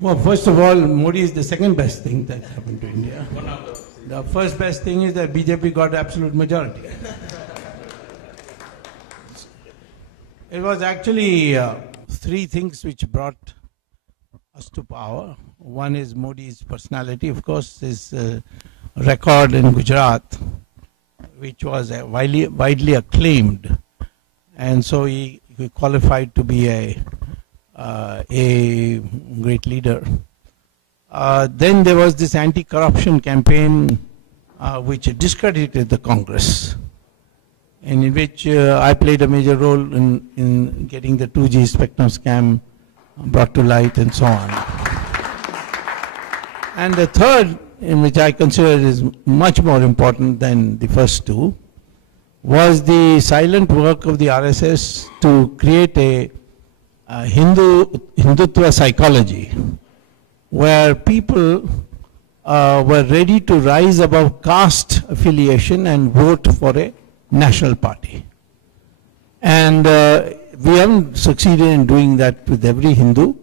Well, first of all, Modi is the second best thing that happened to India. The first best thing is that BJP got absolute majority. It was actually three things which brought us to power. One is Modi's personality, of course, his record in Gujarat, which was widely acclaimed, and so he qualified to be a great leader. Then there was this anti-corruption campaign which discredited the Congress, and in which I played a major role in getting the 2G spectrum scam brought to light and so on. And the third, in which I consider is much more important than the first two, was the silent work of the RSS to create a Hindutva psychology, where people were ready to rise above caste affiliation and vote for a national party. And we haven't succeeded in doing that with every Hindu,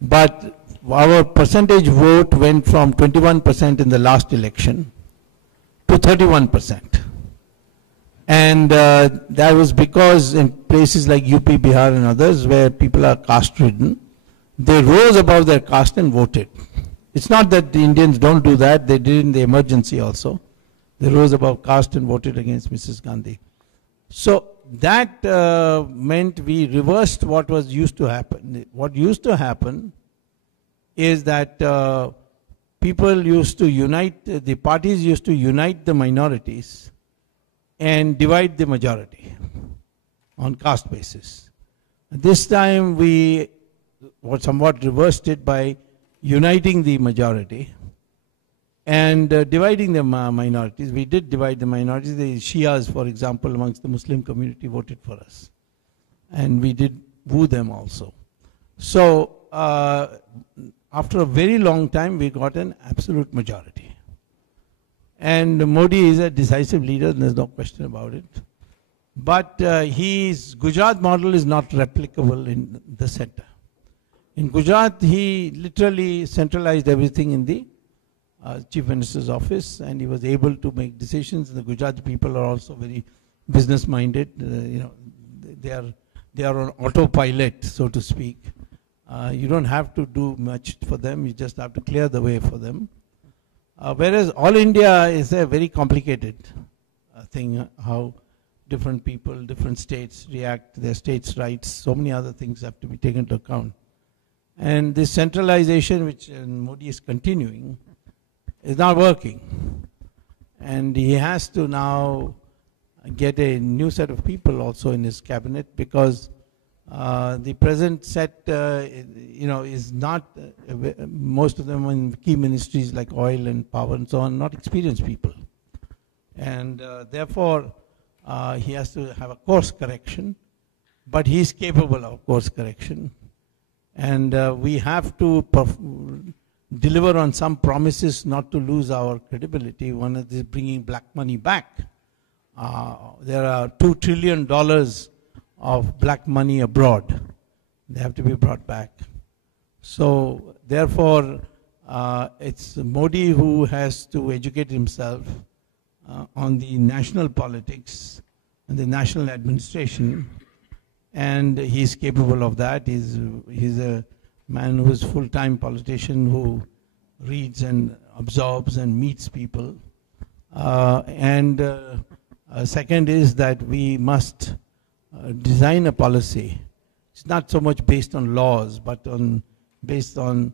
but our percentage vote went from 21% in the last election to 31%. And that was because in places like UP, Bihar and others where people are caste-ridden, they rose above their caste and voted. It's not that the Indians don't do that, they did in the emergency also. They rose above caste and voted against Mrs. Gandhi. So that meant we reversed what was used to happen. What used to happen is that people used to unite, the parties used to unite the minorities and divide the majority on caste basis. This time we somewhat reversed it by uniting the majority and dividing the minorities. We did divide the minorities. The Shias, for example, amongst the Muslim community voted for us. And we did woo them also. So after a very long time, we got an absolute majority. And Modi is a decisive leader, there's no question about it. But his Gujarat model is not replicable in the center. In Gujarat, he literally centralized everything in the Chief Minister's office, and he was able to make decisions. The Gujarati people are also very business-minded. They are on autopilot, so to speak. You don't have to do much for them. You just have to clear the way for them. Whereas all India is a very complicated thing, how different people, different states react to their states' rights. So many other things have to be taken into account. And this centralization, which Modi is continuing, is not working. And he has to now get a new set of people also in his cabinet, because the present set, is not, most of them in key ministries like oil and power and so on, not experienced people. And therefore, he has to have a course correction, but he is capable of course correction. And we have to deliver on some promises not to lose our credibility. One is bringing black money back. There are $2 trillion of black money abroad. They have to be brought back. So therefore, it's Modi who has to educate himself on the national politics and the national administration, and he's capable of that. He's a man who is a full-time politician who reads and absorbs and meets people. Second is that we must design a policy. It's not so much based on laws, but based on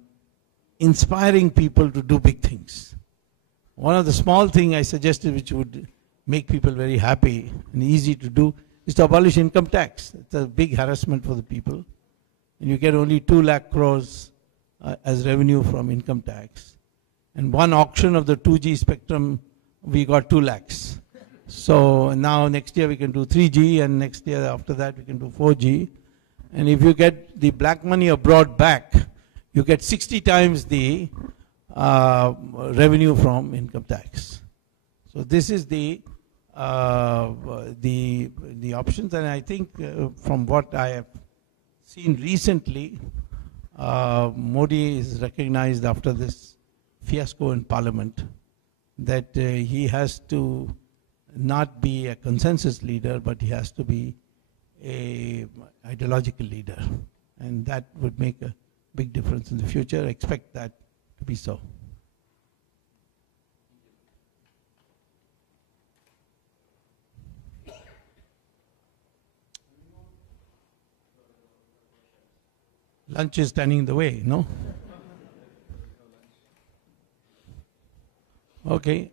inspiring people to do big things. One of the small things I suggested which would make people very happy and easy to do is to abolish income tax. It's a big harassment for the people. And you get only 2 lakh crores as revenue from income tax. And one auction of the 2G spectrum, we got 2 lakhs. So now next year we can do 3G, and next year after that we can do 4G. And if you get the black money abroad back, you get 60 times the revenue from income tax. So this is the options, and I think from what I have seen recently, Modi is recognized after this fiasco in Parliament that he has to not be a consensus leader, but he has to be a ideological leader. And that would make a big difference in the future. I expect that to be so. Lunch is standing in the way, no? Okay.